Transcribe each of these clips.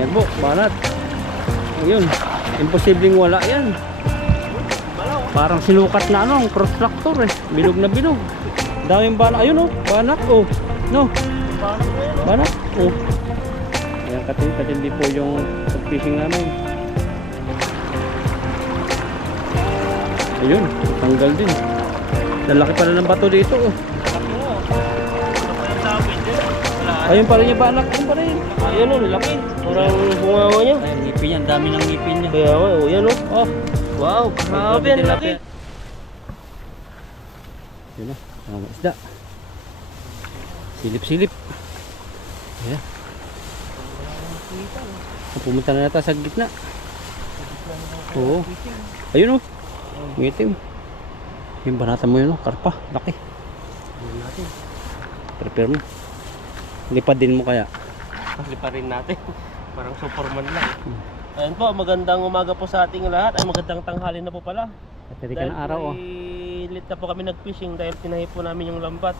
Yan po, banat. Ayun, imposibleng wala yan. Parang sinukat na ano, ang cross tractor eh. Bilog na bilog. Daming banat. Ayun oh, banat oh. No. Banat oh. Ayan, katindi po yung pag-fishing namin. Ayun, tanggal din. Lalaki pala ng bato dito oh. Ayun pa rin yung banak. Ayun pa rin. Ayan o, laki. Parang bungawa niya. Ayun, ngipin yan. Dami ng ngipin niya. Kaya nga, o yan o. Oh. Wow, grabe ang laki. Yun na, mga isda. Silip-silip. Ayan. Pumunta na natin sa gitna. Oo. Ayun o. Ngitim. Yung banata mo yun o. Karpa. Laki. Prepare mo. Lipad din mo kaya. Lipa rin natin. Parang Superman lang. Ayun po, magandang umaga po sa ating lahat. Ay, magandang tanghali na po pala. Katiri ka ng araw oh. Late na po kami nag-fishing dahil tinahi po namin yung lambat.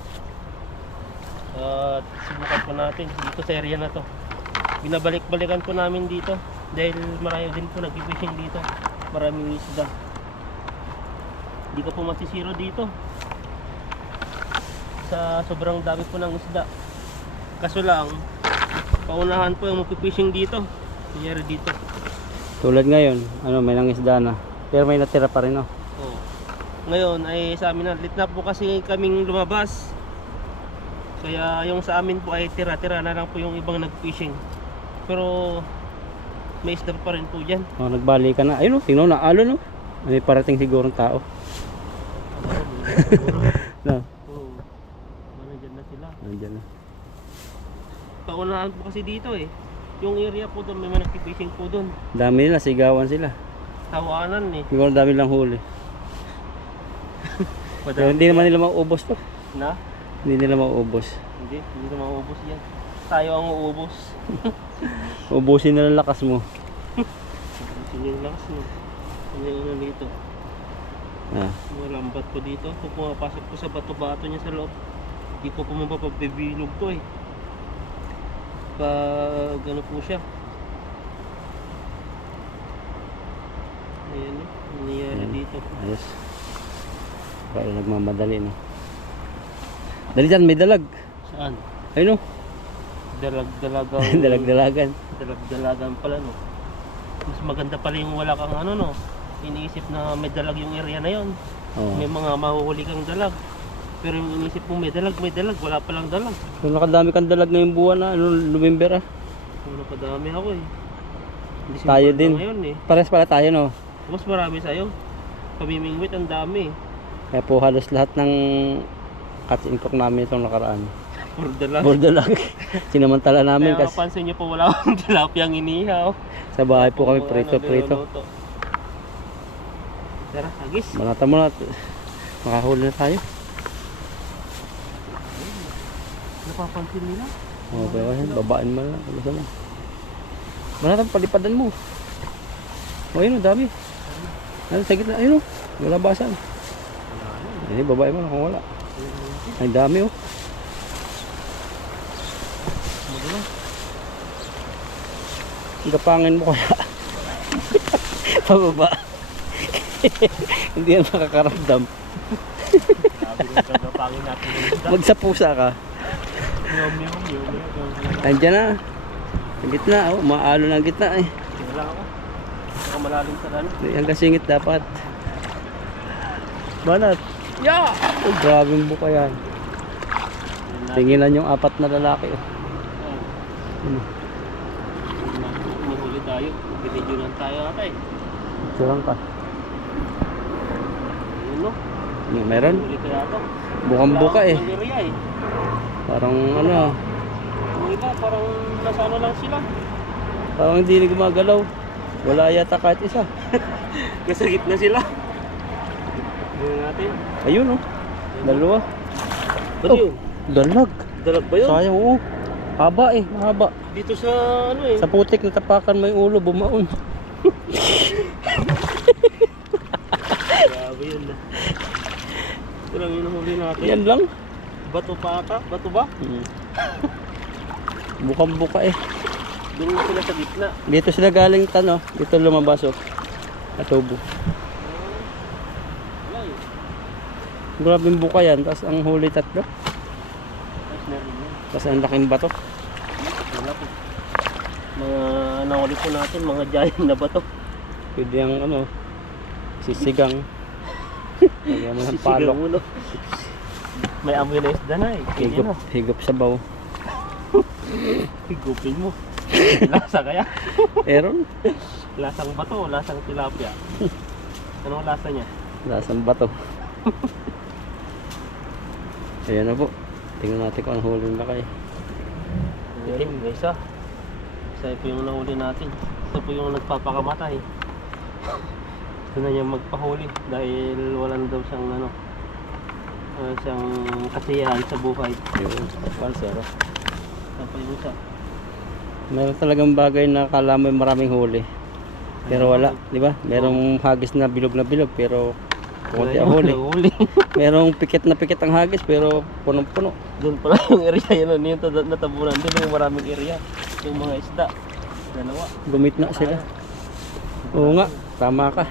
At subukan po natin dito sa area na to. Binabalik-balikan po namin dito dahil marami din po nag-fishing dito. Maraming isda. Hindi ko po masisiro dito sa sobrang dami po ng isda. Kaso lang, paunahan po yung magpipishing dito. Nangyari dito. Tulad ngayon, ano, may nangisda na. Pero may natira pa rin oh. Oh. Ngayon ay sa amin na late na po kasi kaming lumabas. Kaya yung sa amin po ay tira-tira na lang po yung ibang nag-fishing. Pero may isda pa rin po dyan. Oh, nagbali ka na. Ayun oh, tingnan na alon oh. May parating sigurong tao. No. Oh. Nandiyan na sila. Nandiyan na. Paunahan po kasi dito eh. Yung area po doon, may mga nag-fishing po doon. Dami nila, sigawan sila. Tawanan eh. Siguro dami lang huli. Pero hindi naman nila mauubos to. Na? Hindi nila mauubos. Hindi na maubos yan. Tayo ang uubos. Ubusin nila ang lakas mo. Ubusin yung lakas mo. Ano yung ano dito? Ah. Mga lambat po dito. Kung pumapasok po sa bato-bato niya sa loob, hindi po po mapapabibilog to eh. Pag ano po siya. Ayan o. Nangyayari dito. Ayos. Parang nagmamadali no. Dali dyan, may dalag. Saan? Ayun oh. Dalag-dalagang. Dalag-dalagan. Dalag-dalagan pala no. Mas maganda pala yung wala kang ano no. Iniisip na may dalag yung area na yon. Oh. May mga mahuhuli kang dalag. Pero yung iniisip mo may dalag, wala palang dalag. So, nakadami kang dalag ngayong buwan na, ano, November ah. Nakadami ako eh. December Tayo na din. ngayon eh. Pares pala tayo no. Mas marami sa'yo. Pamimingwit ang dami. Kaya po halos lahat ng catch and cook namin itong nakaraan. Puro dalag. Puro dalag. Sinamantala namin Kaya kasi mapansin nyo po wala akong tilapiyang inihaw. sa bahay po kami Kung prito. niluluto. Tara, agis. Manata mo na. Makahuli na tayo. Napapansin nila. O, babaan mo na. Basta mo. Manata, palipadan mo. O, yun o, dami. Ano, sa gitna, ayun o. Wala basan. Eh, babae mo na kung wala. Ay, dami o. Magula. Gapangin mo kaya. Pababa. Hindi yan makakaramdam. Sabi ko gagapangin natin yung isda. Magsapusa ka. Yum. Andiyan na. Ang gitna, oh, maalo na ang gitna eh. Wala ako. Saka malalim sa lalo. Hanggang singit dapat. Banat. Yeah! Oh, grabe yung buka yan. Tinginan yung apat na lalaki. Oh. Mahuli tayo. Binidyo lang tayo ata eh. Ito lang ka. Ayun no. Meron? Mahuli kaya ito. Bukang buka eh. Wala akong area eh. Parang ano. Yung iba parang nasa ano lang sila. Parang hindi na gumagalaw. Wala yata kahit isa. Nasa gitna sila. Tingnan natin. Ayun oh. Dalawa. Ano yun? Dalag. Dalag ba yun? Sayang oo. Haba eh. Mahaba. Dito sa ano eh. Sa putik na tapakan may ulo. Bumaon. Grabe yun na. Ito lang yung nahuli natin. Yan lang. Bato pa ata? Bato ba? Bukang buka eh. Doon sila sa gitna. Dito sila galing tano. Dito lumabas oh. Katubo. Wala eh. Grabing buka yan. Tapos ang huli tatlo. Tapos meron yan. Tapos ang laking bato. Wala po. Mga nahuli po natin, mga giant na bato. Pwede yung ano, sisigang. Lagyan mo ng Sisigang palok. mo, no? May amoy na isda na eh. Pwede na. Higop sa baw. Higupin mo. Lasa kaya? Meron. Lasang bato, lasang tilapia. Anong lasa niya? Lasang bato. Ayan na po. Tingnan natin kung ang huli na kayo. Ayun, may isa. Isa po yung nahuli natin. Ito po yung nagpapakamatay. Gusto na niya magpahuli dahil wala na daw siyang ano, siyang kasiyahan sa buhay. Ayun. Pansero. Ito po yung isa. Meron talagang bagay na kala mo maraming huli. Pero wala, di ba? Merong hagis na bilog pero konti ang huli. Huli. Merong pikit ang hagis pero punong-puno. Doon pala yung area yun, yung natabunan. Doon yung maraming area. Yung mga isda. Dalawa. Gumit na sila. Oo nga, tama ka.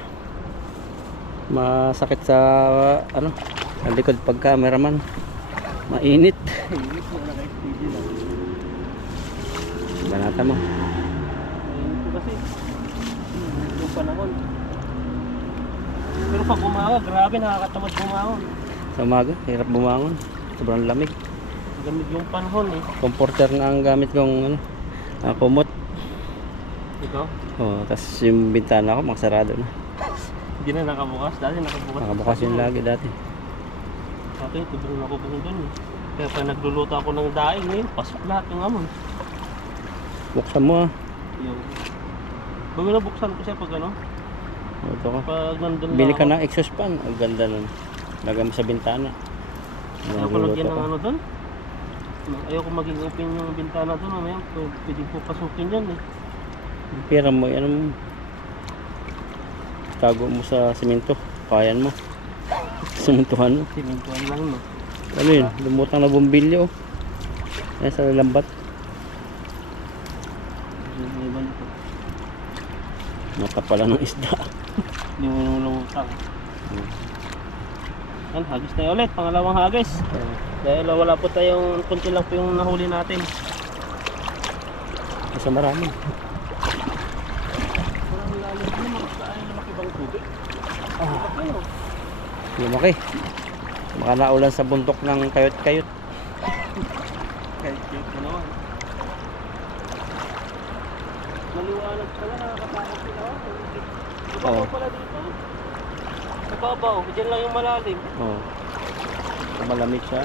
Masakit sa ano, ang likod pag cameraman. Mainit. Banata mo. Ayun po kasi. Yung panahon. Pero pag bumawa, grabe nakakatamad bumangon. Sa umaga, hirap bumangon. Sobrang lamig. Gamit yung panahon eh. Comforter na ang gamit kong ano, kumot. Ikaw? Oh, tapos yung bintana ko makasarado na. Hindi na nakabukas. Dati nakabukas. Nakabukas yung lagi dati. Dati sobrang ako doon eh. Kaya pag nagluluto ako ng daing ngayon, pasok lahat yung amon. Buksan mo ah. Yung... Pag nabuksan ko siya pag ano, Ito ka. pag nandun Bili na ka ako. ng exhaust fan. Ang ganda nun. Lagay mo sa bintana. Ayaw ko lagyan ng ka. ano doon. Ayaw ko maging open yung bintana doon. Mamaya pwede po pasukin yan eh. Pira mo, ano mo. Tago mo sa simento. Kayan mo. Simentuhan mo. Simintuan lang no. Ano yun? Lumutang na bumbilyo. Ayan sa lambat. Mata pala ng isda. Hindi mo nung lumutang. Yan, hagis tayo ulit. Pangalawang hagis. Dahil wala po tayong, kunti lang po yung nahuli natin. Kasi marami. Parang lalo ko naman ay lumaki bang tubig. Lumaki no? Lumaki. Baka naulan sa bundok ng kayot-kayot. Kahit cute mo naman. Maliwanag pala, nakakatakot sila. Oo. Pala dito. Nababaw, dyan lang yung malalim. Oh. Malamig siya.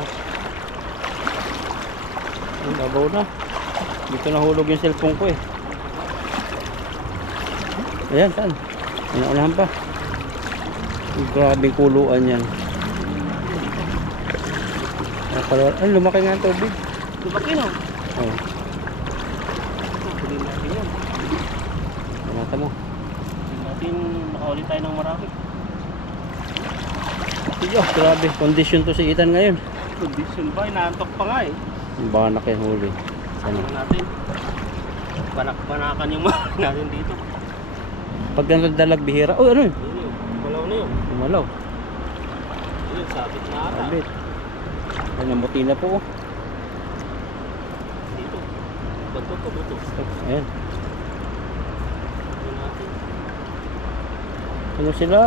Ang babaw na. Dito nahulog yung cellphone ko eh. Ayan, saan? Unahan pa. Grabing kuluan yan. Ay, lumaki nga ang tubig. Lumaki no? Oh. Pwede natin yan. Panata mo. Pwede natin makauli tayo ng marami. Sige, grabe. Condition to si Ethan ngayon. Condition ba? Inaantok pa nga eh. Banak yung huli. Ano natin? Banak-banakan yung mga natin dito. Pag nagdalag bihira. Oh, ano yun? Ayun yun. Malaw na yun. Umalaw. Ayun, sabit na ata. Sabit. Ay, namuti na po. Dito. Bato. Ayan. Ayun natin. Ano sila?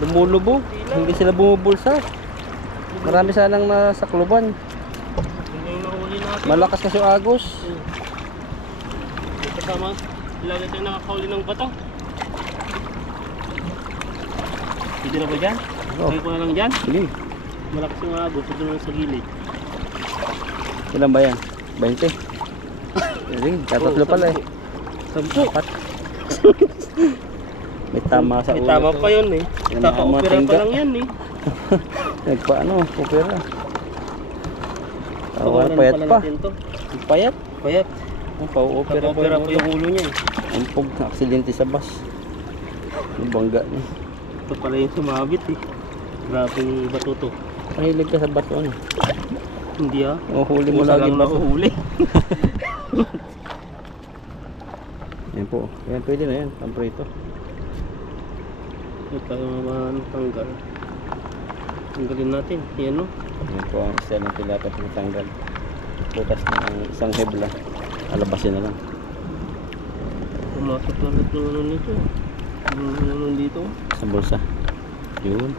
Lumulubog. Hindi sila bumubulsa. Marami sanang nasa kluban. Yun yung nahuli natin. Malakas kasi yung agos. May kasama. Lagi tayong nakakauli ng bato. Pwede na ba dyan? Oh. Lagay ko na lang dyan. Sige. Malakas yung agos. Ito lang sa gilid. Ilan ba yan? 20? Sige, tatatlo pala eh. 10. Apat. May tama sa May ulo. tama pa yun eh. Yan ang Kaka-opera mga pa lang yan eh. Nagpaano, opera. Tawa, Tawanan payat pala pa. natin to. Payat. Payat. Ang pau-opera pa Kaka-opera yung pa ulo. yung ulo niya eh. Ang pog na aksidente sa bus. Yung bangga niya. Ito pala yung sumabit eh. Grabing bato to. Mahilig ka sa bato ano. Hindi ah. O huli mo Pusa lagi lang bato. nahuhuli. Yan po. Yan, pwede na yan. Pamprito. Ito tayo naman tanggal. Tanggalin natin. Yan no. Yan po ang isa ng tilapia tinatanggal. Butas ng isang hebla. Alabasin na lang. Pumasok lang ito ano nito. Ano dito? Sa bulsa. Yun.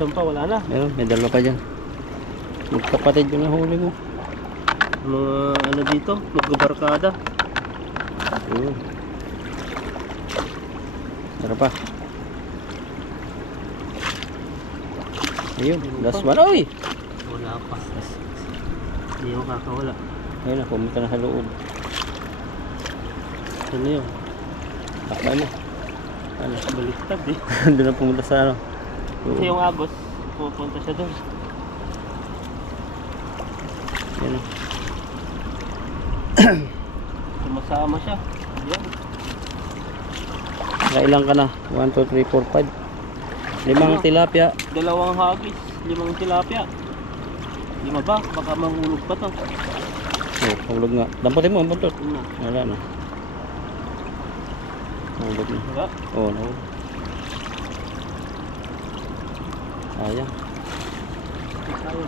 Saan pa? Wala na. Meron, may dalawa pa dyan. Magkapatid yung nahuli mo. Mga ano dito? Magbabarkada. Yun. Tara pa. Ayun, last one. Uy! Wala pa. Hindi ako kakawala. Ayun na, pumunta na sa loob. Ano yun? Takbay mo. Ano? Baliktad eh. Doon na pumunta sa ano. Kasi yung agos, pupunta siya doon. Yan o. Sumasama siya. Yan. Nakailang ka na? 1, 2, 3, 4, 5. 5 tilapia. 2 hagis, 5 tilapia. 5 ba? Baka mahulog pa to. Oh, hulog nga. Damputin mo ang buntot. Ano? Wala na. Hulog na. Wala? Oo, nahulog. Sayang.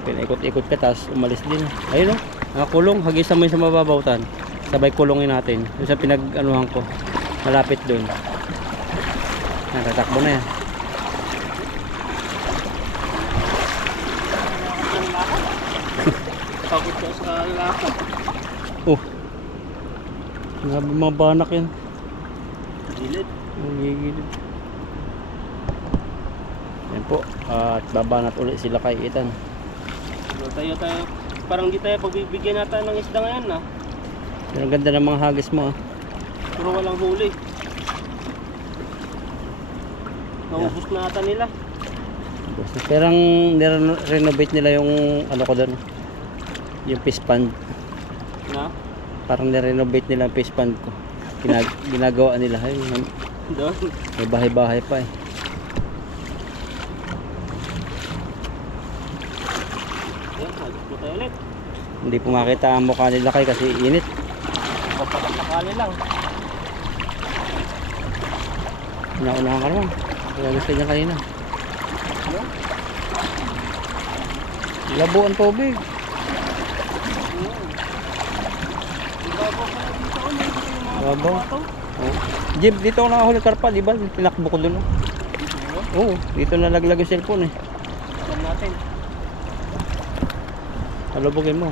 Pinaikot-ikot ka, tapos umalis din. Ayun o. Nakakulong. Hagisan mo yung sa mababawtan. Sabay kulungin natin. Yung sa pinag-anuhan ko. Malapit doon. Natatakbo na yan. Pagod ka sa lakad. Oh. Grabe mga banak yan. Gilid. Ang gigilid. Yan po. At babanat ulit sila kay Ethan. Tayo. Parang di tayo pagbibigyan natin ng isda ngayon na. Pero ang ganda ng mga hagis mo ah. Pero walang huli. Naubos na ata nila. Pero ang renovate nila yung ano ko doon. Yung fish pond. Na? Parang nirenovate nila ang fish pond ko. Ginagawa nila. Ayun, Doon. may bahay-bahay pa eh. Yan, hagis mo tayo ulit. Hindi po makita ang mukha nila kay kasi init. Papakasakali lang. Naunahan ka naman. Kaya gusto niya kanina. Ano? Labo ang tubig. Ibabaw ka na dito ulit. Ibabaw? Oh. Jib, dito ako nakahuli karpa, di ba? Tinakbo ko doon. Oo, dito nalaglag yung cellphone eh. Saan natin? Talubogin mo.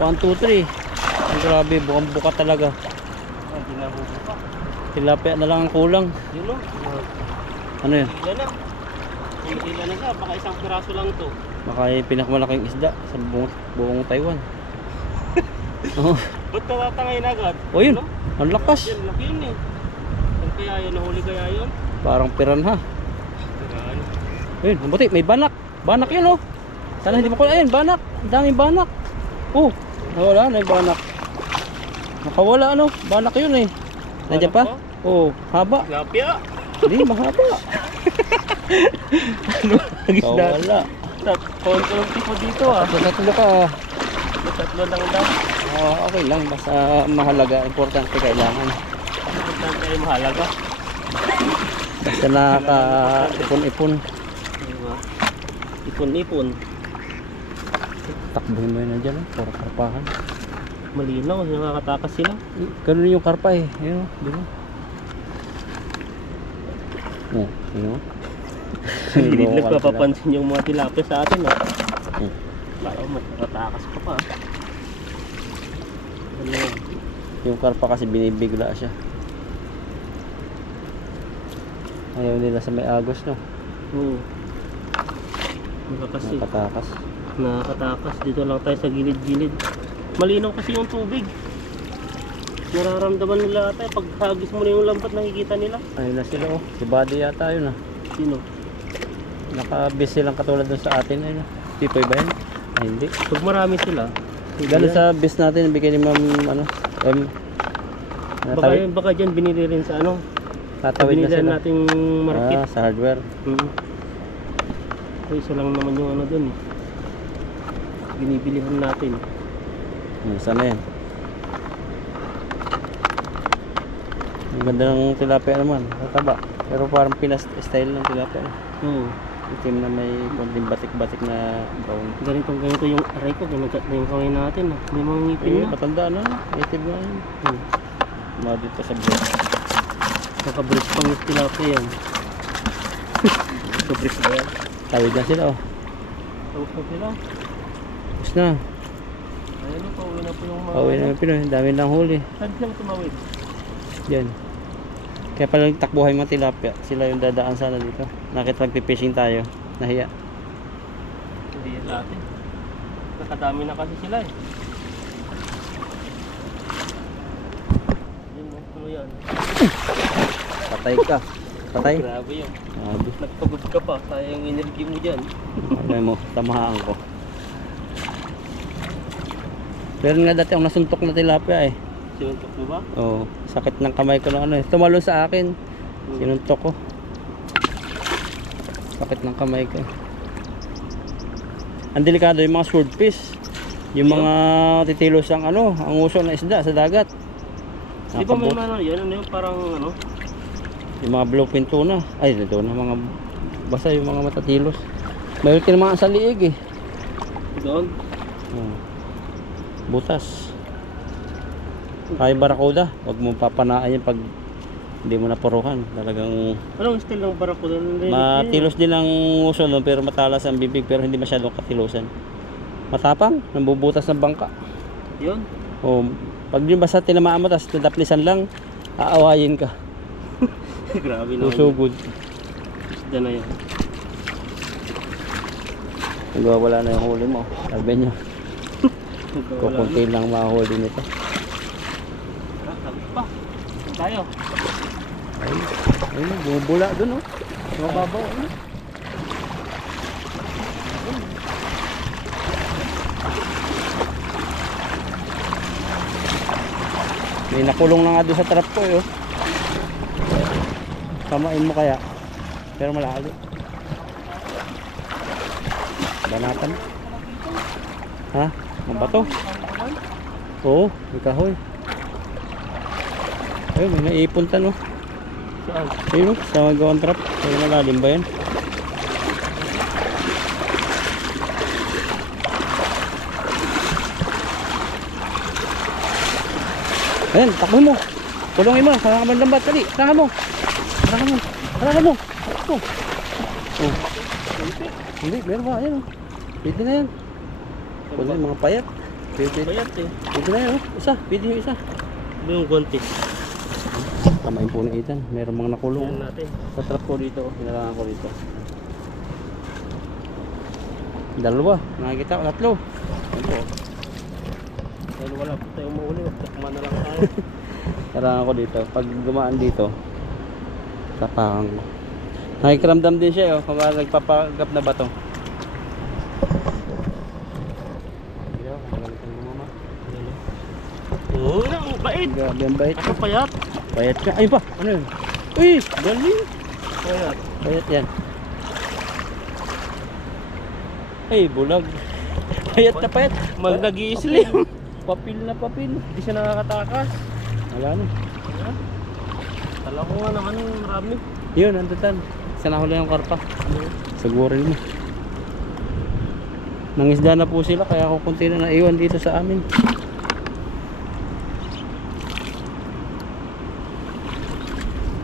1, 2, 3. Ang grabe, bukang-buka talaga. Ay, ginabubuka. Tilapia na lang ang kulang. Yun o. Ano yun? Ilan na. Ilan na siya. Baka isang piraso lang to. Baka yung pinakamalaking isda sa buong Taiwan. Oh, Ba't tatatangay na agad? oh yun. Ano? Ang lakas. Yan, laki yun eh. Saan kaya yun? Nahuli kaya yun? Parang piranha. Tiraan. Ayun, mabuti. May banak. Banak yun oh. Sana hindi mo ko. Ayun, banak. Ang daming banak. Oh, nawala na yung banak. Nakawala ano. Banak yun eh. Nandiyan pa? Oo, haba. Lapya! Hindi, mahaba. Nawala. Konti yung tipo dito ah. Tatlo ka. Tatlo lang daw. Okay lang. Basta mahalaga. Importante kailangan. Importante ay mahalaga. Basta nakaka-ipon-ipon. Diba? Ipon-ipon. Takbuhin mo yun na dyan. Puro karpahan. Malinaw, nakakatakas sila. Ganun yung karpa eh. Ayun, di ba? Oh, ayun. Hindi nagpapapansin yung mga tilapia sa atin ah. Hmm. Parang makatakas ka pa. Ano yun? Yung karpa kasi binibigla siya. Ayaw nila sa may agos, no? Kasi Nakatakas. nakakatakas. Dito lang tayo sa gilid-gilid. Malinaw kasi yung tubig. Nararamdaman nila ata. Pag hagis mo na yung lambat, nakikita nila. Ayun na sila, oh. Si Buddy yata yun, ah. Sino? Naka-bis silang katulad dun sa atin, ayun. Tipoy ba yun? Ay, hindi. Pag marami sila, Gano'n sa bis natin, bigay ni Ma'am, ano, M. baka dyan binili rin sa ano. Tatawid na Binili sila. nating market. Sa hardware. So, isa lang naman yung ano dun eh. Binibilihan natin. Sana yan. Ang ganda ng tilapia naman, mataba. Pero parang Pinas style ng tilapia. Oo. Itim na may konting batik-batik na brown. Ganito yung aray ko, ginagat na yung kamay natin. May mga ngipin Eh, na. matanda na. Native na yun. Mga dito sa vlog. Nakabris pang yung tilapia yan. Nakabris ba yan? Tawid na sila oh. Tapos na sila. Tapos na. Ayun o, pauwi na po yung mga... Pauwi na yung Pinoy. Ang dami lang huli. Saan sila tumawid? Yan. Kaya pala takbuhay mga tilapia. Sila yung dadaan sana dito. Nakita nagpipishing tayo. Nahiya. Hindi yan natin. Nakadami na kasi sila eh. Yun o, ano yan? Patay ka. Patay. Grabe yun. Grabe. Nagpagod ka pa, sayang energy mo dyan. Alam mo, tamahaan ko. Pero nga dati ako nasuntok na tilapia eh. Sinuntok mo ba? Oo. Sakit ng kamay ko na ano eh. Tumalon sa akin. Sinuntok ko. Sakit ng kamay ko. Ang delikado yung mga swordfish. Yung mga titilos ang ano, ang uso ng isda sa dagat. Di ba may ano yan? Ano yung parang ano? Yung mga bluefin tuna. Ay, ito na mga basta yung mga matatilos. Mayroon din mga sa liig eh. Doon? Oo. Butas. Kaya barakuda, wag mo papanaan yan pag hindi mo napuruhan. Talagang Anong style ng barakuda? matilos din ang uso no, pero matalas ang bibig pero hindi masyadong katilosan. Matapang, nambubutas ng bangka. Yun? O pag yung basta tinamaan mo tapos nadaplisan lang, aawayin ka. Grabe naman. Susugod. Isda na yan. Nagwawala na yung huli mo. Sabi nyo, kukunti lang mahuli nito. Sabi pa. Saan tayo? Ayun, bumubula dun oh. Mababaw. Ano? May nakulong na nga doon sa trap ko eh oh. Samain mo kaya. Pero malalim. Banatan. Ha? Ang bato? Oo, may kahoy. Ayun, may naipon no. Saan? Ayun, sa magawang trap. Ayun, malalim ba yan? Ayun, takbo mo. Tulungin mo, sana ka man lambat. Dali, sana mo. Sana mo. Sana mo. Takbo. Oh. Hindi, meron ba? Ayun, oh. Pwede na yan. Pwede mga payat. Pwede. Bayat eh. Pwede na yan, oh. Isa, pwede yung isa. Ano yung guantes? Tamain po na itan. Meron mga nakulong. Yan natin. Sa trap ko dito, oh. Hinarangan ko dito. Dalawa. Nakikita ko, tatlo. Ito, oh. Dahil wala po tayo umuuli. Takma na lang tayo. Hinarangan ko dito. Pag gumaan dito, tapakan ko. Nakikiramdam din siya, oh. Kung nagpapagap na bato. Oo, ang bait. Grabe ang bait. Ako payat. Payat ka. Ay pa, ano yun? Uy, galing. Payat. Payat yan. Ay, bulag. Payat na payat. Mag nag-i-slim. Papil na papil. Hindi siya nakakatakas. Wala na. Tala ko nga naman marami. Yun, andutan. Sana huli yung karpa. Sagurin mo. Nangisda na po sila kaya ako kunti na naiwan dito sa amin.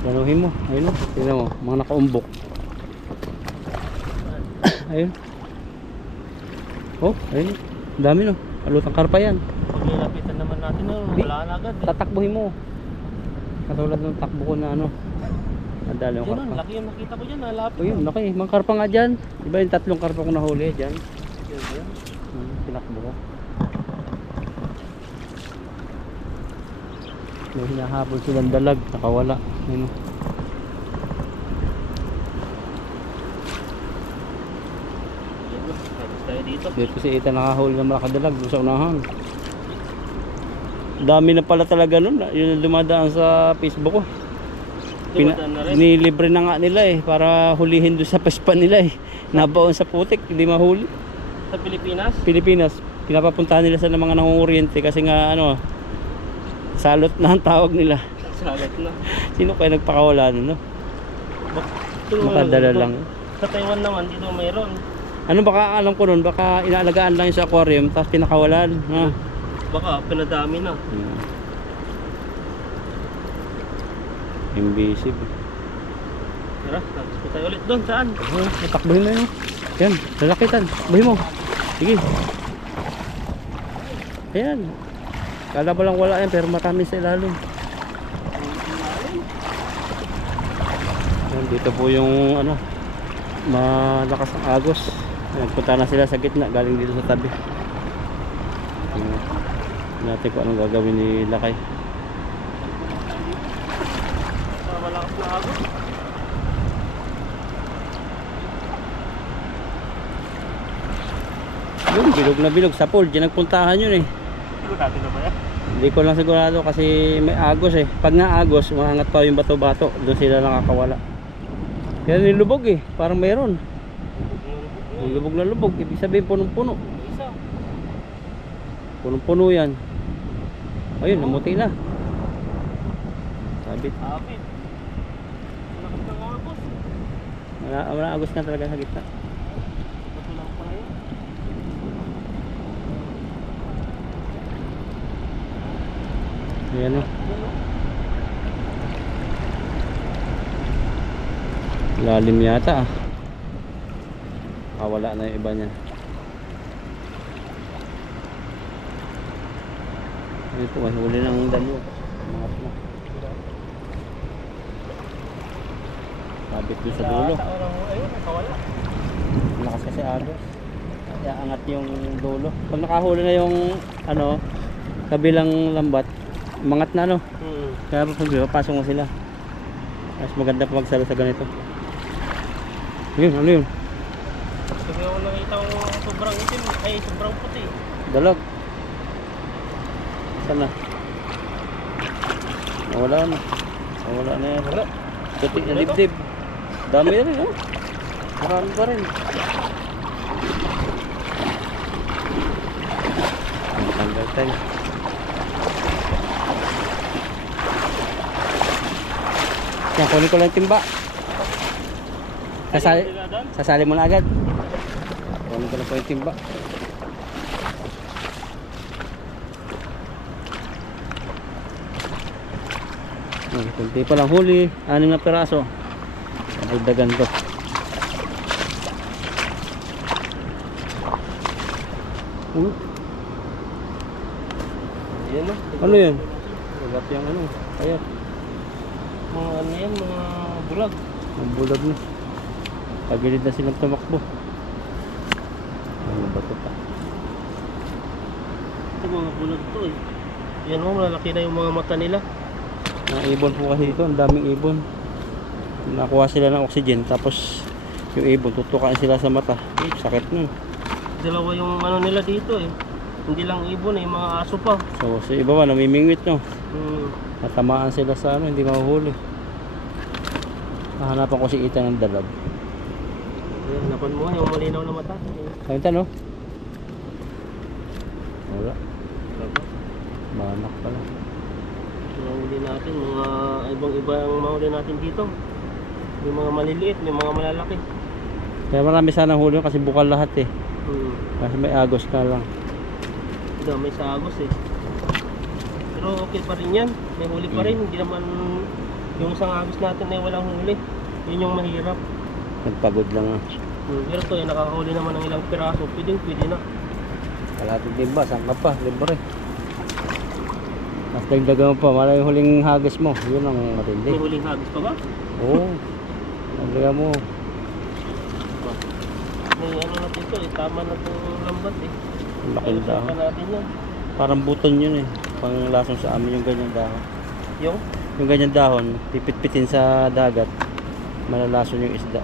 Ganuhin mo. Ayun o. Tignan mo. Mga nakaumbok. Ayun. Oh, ayun. Ang dami no. Alutang karpa yan. Pag nilapitan naman natin, wala na agad. Tatakbuhin mo. Katulad ng takbo ko na ano. Ang dali yung Yun, karpa. laki yung nakita ko dyan, nalapit. Oh, yun, laki. Mga karpa nga dyan. Diba yung tatlong karpa ko nahuli dyan? Yun. Tinakbo ko. May hinahabol silang dalag. Nakawala. Ayun o. Tayo dito. Dito si Ita nakahuli ng makadalag doon sa unahan. Dami na pala talaga nun. Yun ang dumadaan sa Facebook ko. Dumadaan na rin. Nilibre na nga nila eh. Para hulihin doon sa pespa nila eh. Nabaon sa putik. Hindi mahuli. Sa Pilipinas? Pilipinas. Pinapapuntahan nila sa mga nangunguryente kasi nga ano. Salot na ang tawag nila. Salat na. Sino kaya nagpakawala nun, no? Makadala lang. Sa Taiwan naman, dito mayroon. Ano baka alam ko nun, baka inaalagaan lang yung sa aquarium tapos pinakawalan. Ha? Baka pinadami na. Invisible. Tara, tapos po tayo ulit doon. Saan? Takbuhin mo yun. Yan, lalakitan. Takbuhin mo. Sige. Ayan. Kala mo lang wala yan pero marami sa ilalim. Yan, dito po yung ano, malakas ang agos. Ayan, punta na sila sa gitna galing dito sa tabi. Tingnan natin kung anong gagawin ni Lakay. Sa malakas na agos. Yun, bilog na bilog sa pool. Diyan nagpuntahan yun eh. Sigurado na ba yan? Hindi ko lang sigurado kasi may agos eh. Pag nga agos, maangat pa yung bato-bato. Doon sila nakakawala. Kaya nilubog eh. Parang mayroon. Lubog na lubog. Ibig sabihin punong-puno. Isa. Punong-puno yan. Ayun, namuti na. Sabit. Abit. Malakas ng agos. Wala agos na talaga sa gitna. Bato lang pala yun. Ayan o. Lalim yata ah. Wala na yung iba niya. Ito may huli ng dalawa. Mga na. Sabit doon sa dulo. Ayun, nakawala. Lakas kasi agos. Kaya angat yung dulo. Pag nakahuli na yung ano, kabilang lambat, mangat na no. Kaya papasok mo sila. Mas maganda pa magsalo sa ganito. Yun, ano yun? Sabi ako nakita ko sobrang itim, ay sobrang puti. Dalag. Saan na? Nawala na. Nawala na yan. Wala. Puti na dibdib. Dami rin oh. Marami pa rin. Tanggal tayo. Yan, kunin ko lang yung timba. Sasali mo na agad. Kunin ko lang po yung timba. Kunti pa lang huli. 6 na piraso. Dagdagan to. Yan no? Ano yun? Ugat yung ano. Kaya. Mga ano yan, mga bulag. Ang bulag na. Pagilid na silang tumakbo. Ano ba ito pa? Ito mga bulag to eh. Yan mo, malalaki na yung mga mata nila. Ang ibon po kasi dito. Ang daming ibon. Nakuha sila ng oxygen. Tapos yung ibon, tutukaan sila sa mata. Sakit na. Dalawa yung ano nila dito eh. Hindi lang ibon eh, mga aso pa. So sa iba ba, namimingwit no? Hmm. Natamaan sila sa ano, hindi mahuhuli. Hahanapan ko si Ita ng dalag. Ayan, hanapan mo yung malinaw na mata. Ayun ta no? Wala. Banak pala. Mga huli natin, mga ibang-iba ang mahuli natin dito. May mga maliliit, may mga malalaki. Kaya marami sana huli kasi bukal lahat eh. Kasi may agos na lang. May sa agos eh. Pero okay pa rin yan. May huli pa rin. Hindi naman yung isang agos natin ay walang huli. Yun yung mahirap. Nagpagod lang ah. Pero ito ay nakakahuli naman ng ilang piraso. Pwede na. Kalating din ba? Saan ka pa? Libre. Mas dagdagan mo pa. Malay yung huling hagis mo. Yun ang matindi. May huling hagis pa ba? Oo. Dagdagan mo. May ano natin ito eh. Tama na itong lambat eh. Laking Ayusin dahon. pa natin yun. Parang buton yun eh. Pang lasong sa amin yung ganyan dahon. Yung? Yung ganyan dahon, pipit-pitin sa dagat. Malalason yung isda.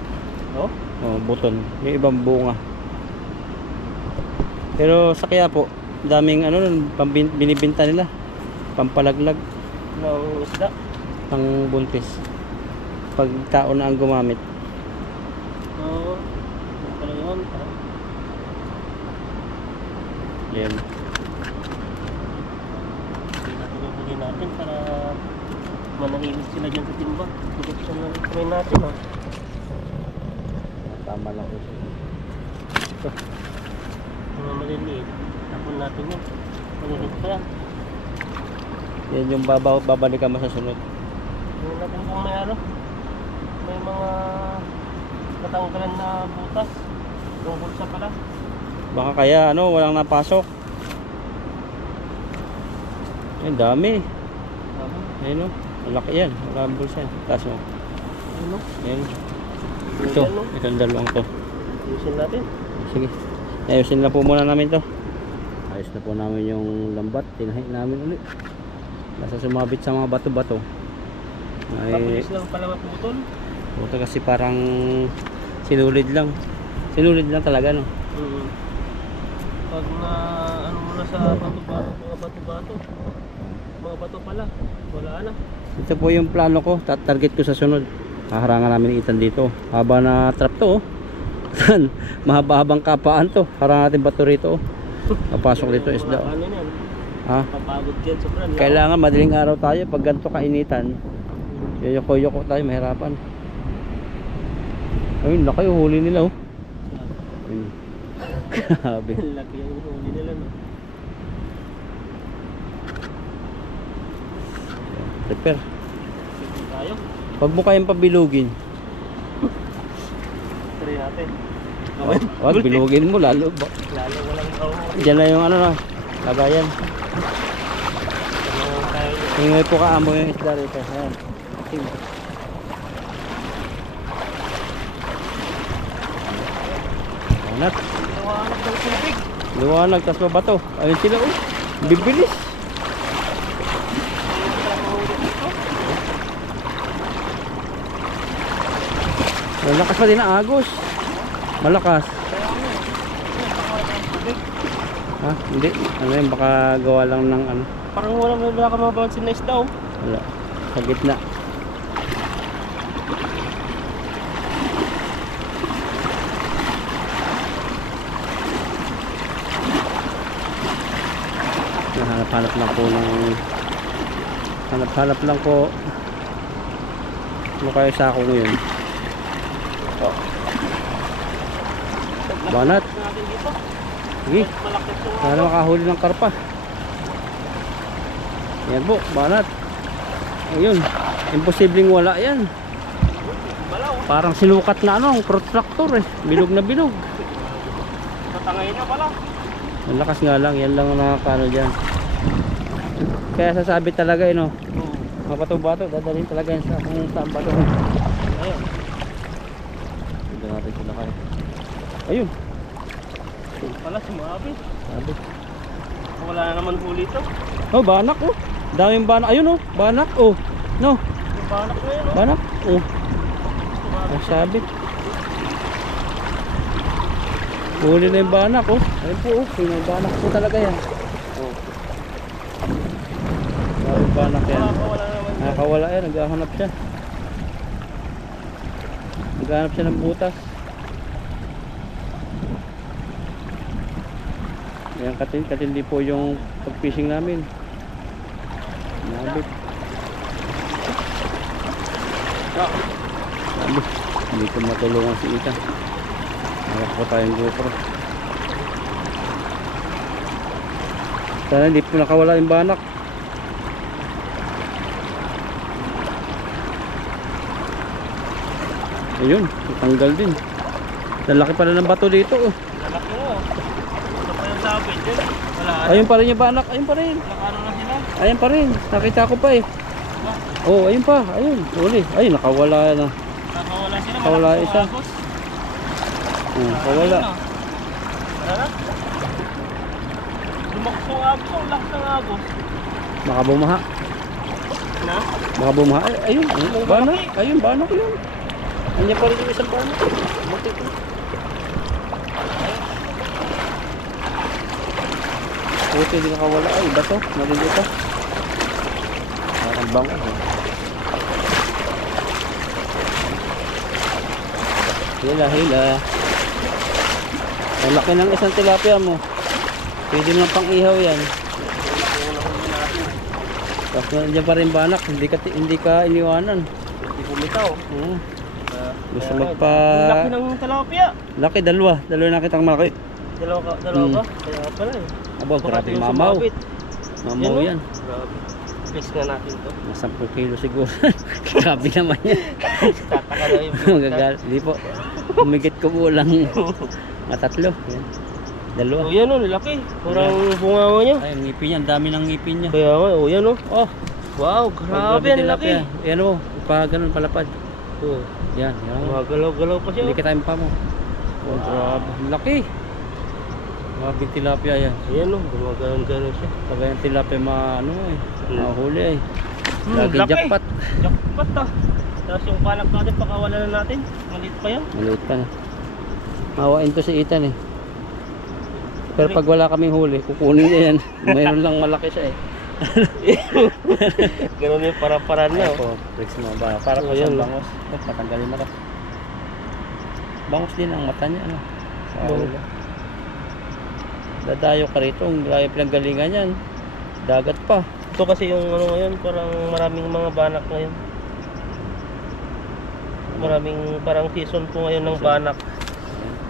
Oh? Oh, buton. Yung ibang bunga. Pero sa Quiapo, daming ano nun, binibinta nila. Pampalaglag, Ng isda. pang buntis. Pag tao na ang gumamit. Oo. Ano pala yun? Yan. Pinatuloy natin para manahimik sila dyan sa timba. Buksan na try natin ha. Tama lang po. Ito. Mga maliliit. Tapon natin yun. Maliliit pa yan. Yan yung babalikan mo sa sunod. Yung natin kung may ano. May mga natanggalan na butas. Yung bulsa pala. Baka kaya ano, walang napasok. Ayun, dami. Ayun o, malaki yan. Wala ang bulsa. Taas mo. Ano? Ayun. Ito, itong dalawang to. Ayusin natin. Sige. Ayusin na po muna namin to. Ayos na po namin yung lambat. Tinahin namin ulit. Basta sumabit sa mga bato-bato. Ay, Mabilis lang pala maputol. buto kasi parang sinulid lang. Sinulid lang talaga, no? Pag na ano mo na sa bato-bato, mga bato-bato. Mga bato pala. Wala na. Ito po yung plano ko. Target ko sa sunod. Haharangan namin itan dito. Haba na trap to, oh. Mahaba-habang kapaan to. Harangan natin bato rito, oh. Papasok dito isda, oh. Ano yan? Ha? Papagod yan sobrang. Kailangan madaling araw tayo. Pag ganito kainitan, yoko-yoko tayo, mahirapan. Ayun, laki yung huli nila, oh. Ayun. Grabe. Laki yung huli nila, no? Prepare. Sige tayo. Pag mo kayang pabilugin, Try natin. wag bilugin mo lalo. Lalo walang kahuli. Diyan na yung ano na, lagayan. Ano tayo? Tingnan po kaamo yung isda rito. Ayan. Tingnan. Anat. Liwanag ng tubig. Liwanag, tas mabato. Ayun sila, oh. Bibilis. Malakas pa din ang agos. Malakas. Ha? Hindi. Ano yun? Baka gawa lang ng ano. Parang wala ka mababansin na isda, oh. Wala. Sa gitna. Hanap-hanap lang po ng hanap-hanap lang po. Ano kayo sa ako ngayon? Oh. Banat. Natin dito. Sige. Malaki po. Sana makahuli ng karpa. Yan po, banat. Ayun. Imposibleng wala yan. Balaw. Parang sinukat na ano, ang protractor eh. Bilog na bilog. Tatangay na pala. Ang lakas nga lang, yan lang ang nakakano dyan. Kaya sasabi talaga no. Mga bato-bato, dadalhin talaga yan sa kung saan bato. Ayun. Hindi natin sila kayo. Ayun. Pala sumabi. Sabi. Wala na naman huli ito. Oh, banak oh. Daming banak. Ayun oh, banak oh. No, Yung banak na yun, oh. banak. Oh, Sumabi. ang sabit. Huli na yung banak oh. Ayun po oh, yung banak po talaga yan. Oh. Daming banak yan. Wala naman. Nakakawala yan, naghahanap siya. Naghahanap siya ng butas. Ayan, katindi po yung pag-fishing namin. Nabit. Sabi, hindi ko matulungan si Ita. Harap po tayong GoPro. Sana hindi po nakawala yung banak. Ayun, natanggal din. Lalaki pala ng bato dito oh. Lalaki mo. Ito pa yung sabit yun. Wala na. Ayun pa rin yung banak, ayun pa rin. Nakano na sila. Ayun pa rin, nakita ko pa eh. Oh, ayun pa, ayun, uli. Ayun, nakawala na. Nakawala sila. Nakawala Malaki isa. yung agos. Nakawala. Wala na. Lumakas yung agos. Ang lakas ng agos. Baka bumaha. Na? Baka bumaha. Ay, ayun, banak. Ayun, banak yun. Andiyan pa rin yung isang banak. Buti ko. Buti di nakawala. Ay, iba to. Nalilita. Parang bango. Hila, hila. Ang laki ng isang tilapia mo. Pwede mo pang ihaw yan. Tapos nandiyan pa rin banak, hindi ka iniwanan. Hindi bumitaw. Oo. Gusto Kaya nga, magpa... Laki ng tilapia. Laki, dalawa nakitang malaki. Dalawa ba? Kaya pala eh. Abo, Baka grabe ito yung mamaw. sumabit. Mamaw Yan, yan. Grabe. Flex nga natin to. Mga 10 kilo siguro. Grabe naman yan. Tataka na yung Magagal. Hindi po. Umigit ko po lang. Mga 3. Yan. Dalawa. Oh, yan o, laki. Parang bunga mo niya. Ay, ang ngipin niya. Ang dami ng ngipin niya. Kaya nga, oh, yan o. Oh, Wow, grabe, ang laki. Yan o. Pa ganun palapad. Oh, Yan. Yan. gumagalaw-galaw pa siya. Hindi kita yung pa mo. Oh, grabe. Ang laki. Grabe tilapia yan. Ayan o, gumagalaw-galaw siya. Pag yung tilapia mahuli ay. Lagi laki. jackpot. Jackpot ah. Tapos yung palak natin, pakawala na natin. Maliit pa yan. Maliit pa na. Mawain to si Ethan eh. Pero pag wala kaming huli, kukunin niya yan. Mayroon lang malaki siya eh. Ganun yung para-paraan na. Ay po, tricks mo ba? Para po Ayan, siyang no? bangos. Oh, patanggalin mo to. Bangos din ang mata niya. Ano? Sa Oo. ulo. Dadayo ka rito. Ang layo pinanggalingan yan. Dagat pa. Ito kasi yung ano ngayon, parang maraming mga banak ngayon. Maraming parang season po ngayon ng banak.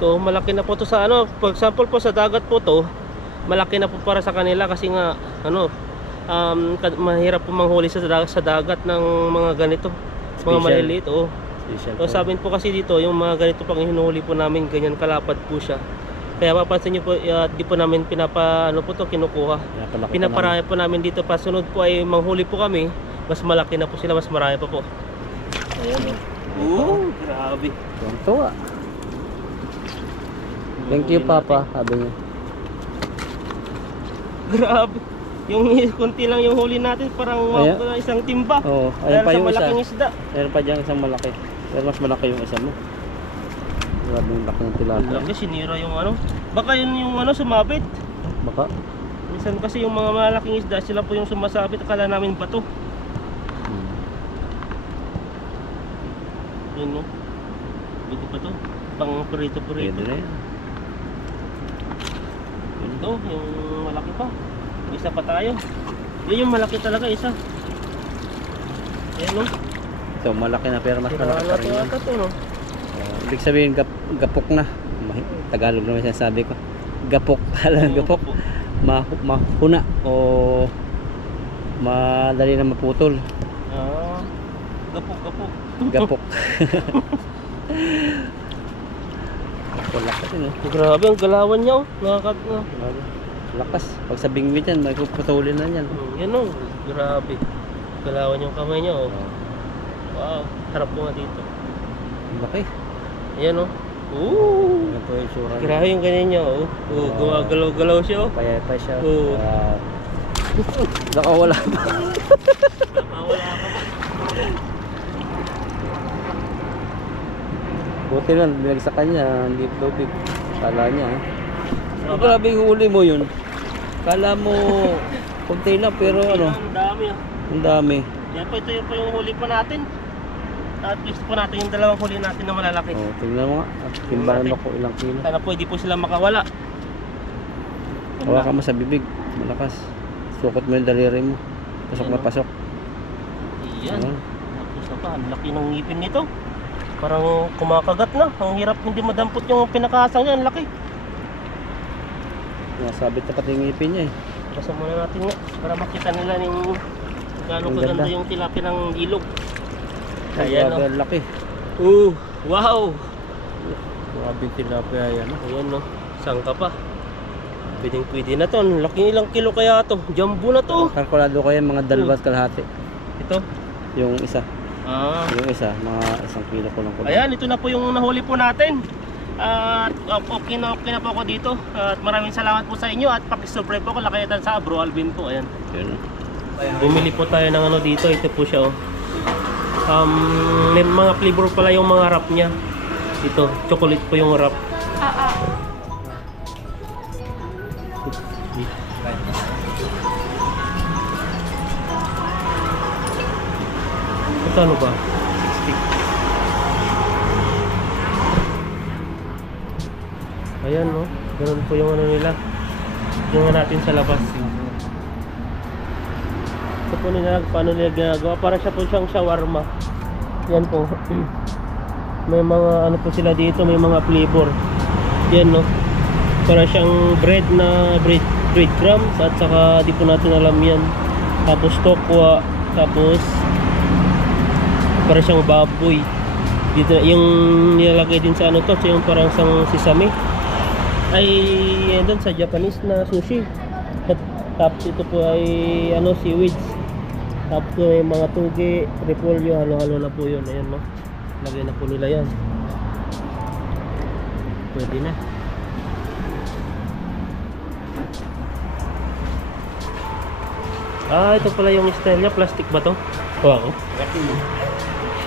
Ito, malaki na po to sa ano, for example po sa dagat po to, malaki na po para sa kanila kasi nga ano, mahirap po manghuli sa dagat ng mga ganito, mga Special. maliliit. Oh. Special So sabi po kasi dito, yung mga ganito pang hinuhuli po namin, ganyan kalapad po siya. Kaya mapansin nyo po, di po namin ano po to, kinukuha. Pinaparaya po namin dito. Pasunod po ay manghuli po kami, mas malaki na po sila, mas marami pa po. Ayan o. Grabe. Tuwa. Thank you, Papa. Sabi niya. Grabe. Yung kunti lang yung huli natin, parang Ayan. isang timba. Oo. Dahil Ayun pa sa yung isa. malaking isda. Meron pa dyan isang malaki. Pero mas malaki yung isa mo. Grabe yung laki ng tilapia. Laki, sinira yung ano. Baka yun yung ano, sumabit. Baka. Minsan kasi yung mga malaking isda, sila po yung sumasabit. Akala namin bato. Yun no. Pwede pa to. Pang purito-purito. Pwede na yan. Ito, yung malaki pa. Isa pa tayo. Yun yung malaki talaga, isa. Ayan no. Ito, malaki na pero mas malaki pa rin yan. Ito no. Ibig sabihin, gapok na. Tagalog naman sinasabi ko. Gapok. Alam, gapok. Mahuna o madali na maputol. Ah, gapok. Gapok. Lakas yun eh. Grabe, ang galawan niya oh. Lakas. Pag sa bingwit yan, may puputulin na yan. Yan oh, grabe. Galawan yung kamay niya oh. Wow, harap mo nga dito. Laki. Ayan oh. Ooh. Yan po yung sura. Grabe yung ganyan niya oh. Gumagalaw-galaw siya oh. Payay-pay siya. Oo. Nakawala pa. Wala ka pa. Buti lang, binag sa kanya, hindi tubig. Kala niya. Grabe yung huli mo yun. Kala mo, kunti lang pero ano, Ang dami ah. ang dami. Yan po, ito yung po yung huli po natin. At least po natin yung dalawang huli natin na malalaki. Oh, tingnan mo nga. Timbangan mo ko ilang kilo. Sana pwede po sila makawala. Hawakan mo sa bibig. Malakas. Sukot mo yung daliri mo. Pasok na pasok. Yan. Ayan. Tapos na pa, ang laki ng ngipin nito. Parang kumakagat na. Ang hirap hindi madampot yung pinakasang niya. Ang laki. Nasabit na pati yung ngipin niya eh. Basta muna natin nga para makita nila yung gaano Ang kaganda ganda. yung tilapia ng ilog. Ay, Ayan grabe, oh. ang laki. Wow! Grabe yung tilapia yan. Ayan no. Saan ka pa? Pwede na to. Ang laki ilang kilo kaya to. Jumbo na to. Kalkulado ko yan, mga 2.5 Ito. Yung isa. Ah. Yung isa, mga 1 kilo ko lang. Ayan, ito na po yung nahuli po natin. At okay na po ako dito. At maraming salamat po sa inyo. At pakisubscribe po ako. Lakayetan sa Bro Alvin po. Ayan. Yun. Bumili po tayo ng ano dito. Ito po siya oh. May mga flavor pala yung mga wrap niya. Ito, chocolate po yung wrap. Ito ano ba? Stick. Ayan no. Ganun po yung ano nila. Yung natin sa labas. Ito po nila paano nila ginagawa. Para siya po siyang shawarma. Yan po. May mga ano po sila dito, may mga flavor. Yan no. Para siyang bread na breadcrumbs at saka di po natin alam yan. Tapos tokwa, tapos para siyang baboy. Dito yung nilalagay din sa ano to, so yung parang sang sesame. Ay yan doon sa Japanese na sushi. At tapos ito po ay ano seaweeds. Tapos may mga tugi, repolyo, halo-halo na po yun. Ayan no. Lagay na po nila yan. Pwede na. Ah, ito pala yung style niya. Plastic ba to? Wow.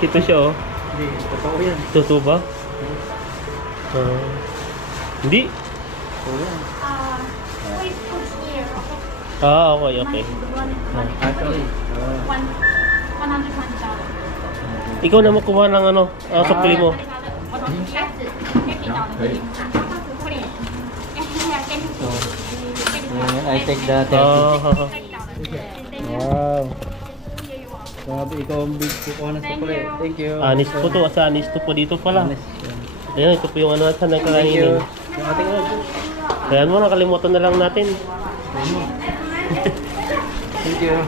Ito siya oh. Hindi, totoo yan. Totoo ba? Hindi. Oo yan. Please put here, okay? Ah, okay, okay. Actually, $120. Ikaw na makuha ng ano, supli mo. I take the 30. Wow. Sabi, ikaw ang big kukuha ng sukli. Thank you. Anis po to, sa anis to po dito pala. Honest. Ayan, ito po yung ano natin na Thank you. kakainin. Yung ating ano. Ayan mo, nakalimutan na lang natin. Thank you.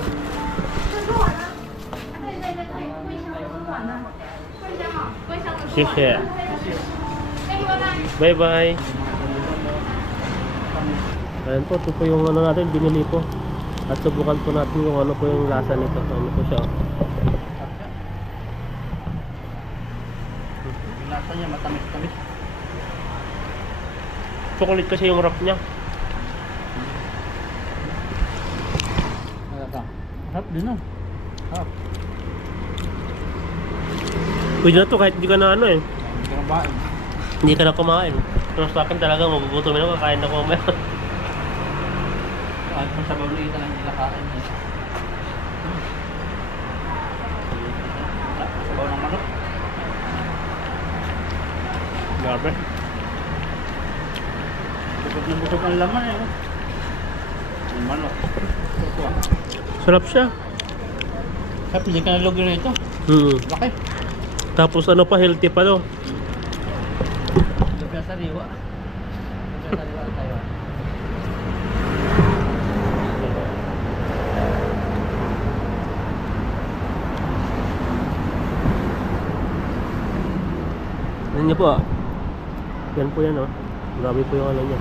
Share. Bye bye. Ayan po, ito po yung ano natin, binili po. At subukan po natin yung ano po yung lasa nito. Ano po siya. Yung lasa niya, matamis-tamis. Chocolate kasi yung wrap niya. Harap din no? Harap. Pwede na to kahit hindi ka na ano eh. Hindi ka na bain. Hindi ka na kumain. Pero sa akin talaga magugutomin ako, kakain ako mamaya. Kahit mo sa bablitan ang nilakain eh. Sabaw ng manok. Grabe. Busog na busog ang laman eh. Oh. Yung manok. Kukuha. Sarap siya. Sabi, hindi ka nalugi na ito. Laki. Tapos ano pa, healthy pa to. Lugi sa sariwa. Lugi sa sariwa tayo. Yan niyo po ah. Yan po yan oh. Grabe po yung ano niya.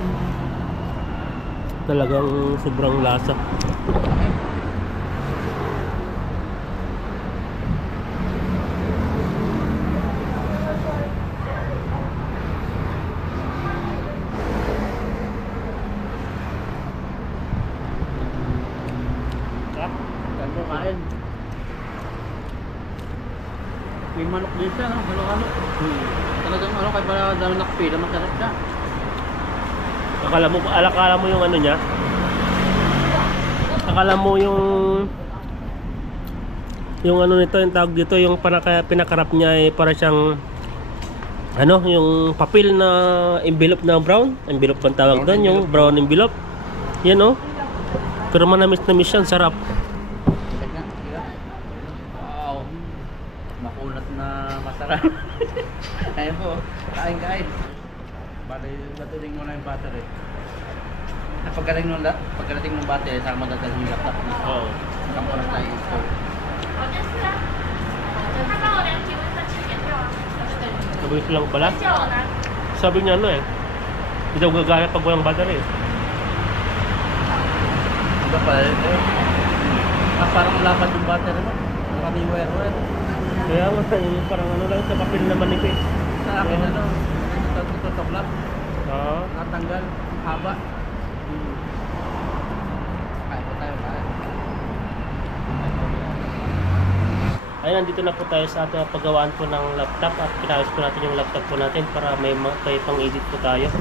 Talagang sobrang lasa. Yan po kain. May manok din siya, no? Halo-halo. Talagang ano, kaya pala dami nakapila, masarap siya. Akala mo yung ano niya. Akala mo yung ano nito, yung tawag dito, yung pinakarap niya ay para siyang ano, yung papel na envelope na brown. Envelope ang tawag doon, yung brown envelope. Yan oh. Pero manamis-namis yan, sarap. Wow. Makulat na masarap. Ayan po, kain-kain. Bali, natuling mo na yung battery. Pagkarating ng battery, saka madadalhin yung laptop niya. Oo. Saka oras tayo install. Sabi ko lang pala. Sabi niya ano eh. Hindi daw gagaya pag walang battery. Iba pala, parang lapad yung battery mo. Nakami-wire. Kaya nga, yung parang ano lang sa papel na manipis. Sa akin ano, ito tuklap. Oo. Natanggal, haba. Kain po tayo, kain. Ayun, nandito na po tayo sa ating paggawaan po ng laptop at pinayos po natin yung laptop po natin para may pang-edit po tayo.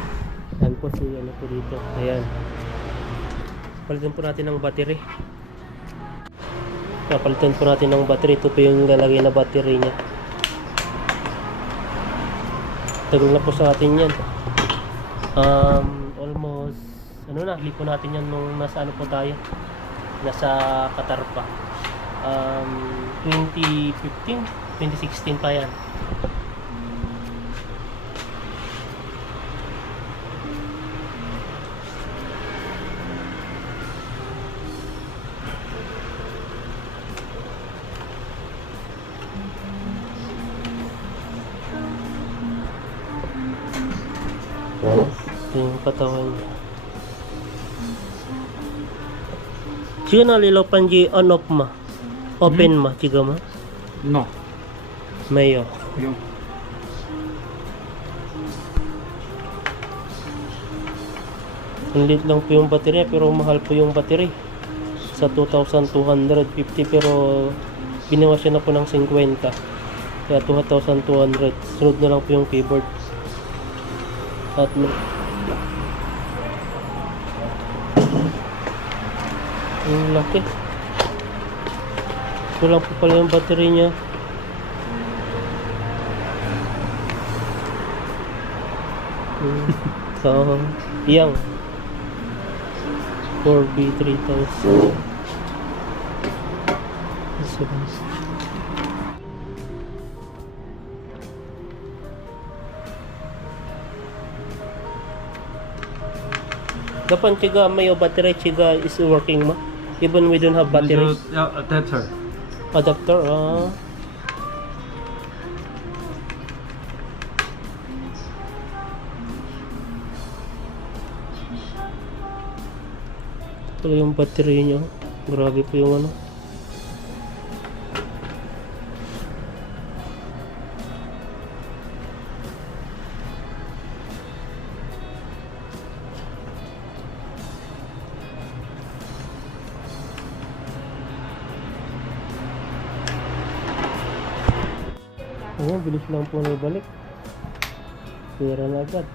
Ayan po si ano po dito. Ayan. Palitan po natin ng battery. Palitan po natin ng battery. Ito po yung lalagay na battery niya. Tagal na po sa atin yan. Almost ano na, lipo natin yan nung nasa ano po tayo. Nasa Qatar pa. 2015, 2016 pa yan. Ito yung katawan niya. Chiga nalilaw panji on off ma. Open ma, chiga ma. No. Mayo. Yung Ang liit lang po yung battery pero mahal po yung battery. Sa 2,250 pero binawas siya na po ng 50. Kaya 2,200. Sunod na lang po yung keyboard. At ang laki. Ito lang po pala yung battery niya. So, yang 4B3000. Dapat chiga may battery chiga is working ma. Even we don't have batteries. adapter. Adapter, Ito yung battery niya. Grabe po yung ano. Ayan, bilis lang po na ibalik. Pera na agad.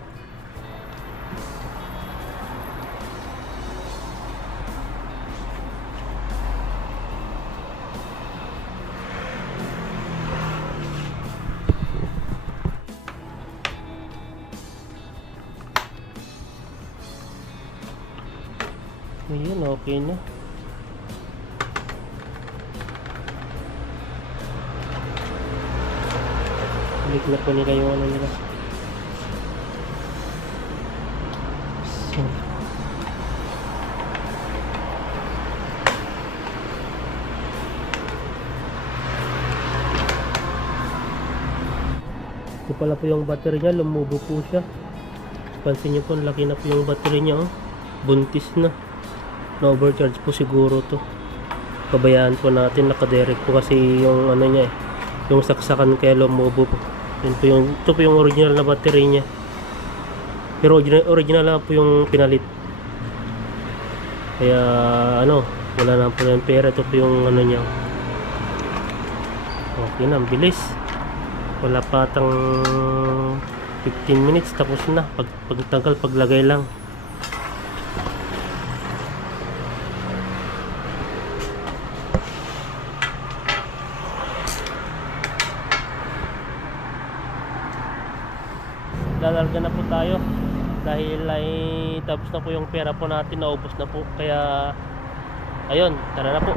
Ayan, okay na. Balik na po nila yung ano nila. So, ito pala po yung battery niya, lumubo po siya. Pansin niyo po, laki na po yung battery niya, oh. Buntis na. Na-overcharge po siguro to. Pabayaan po natin, nakaderek po kasi yung ano niya eh. Yung saksakan kaya lumubo po. Yun po yung, ito po yung original na battery niya. Pero original lang po yung pinalit. Kaya ano, wala na po yung pera. Ito po yung ano niya. Okay na, ang bilis. Wala pa atang 15 minutes tapos na. Pagtagal, paglagay lang. Lalarga na po tayo dahil ay tapos na po yung pera po natin, naubos na po, kaya ayun, tara na po.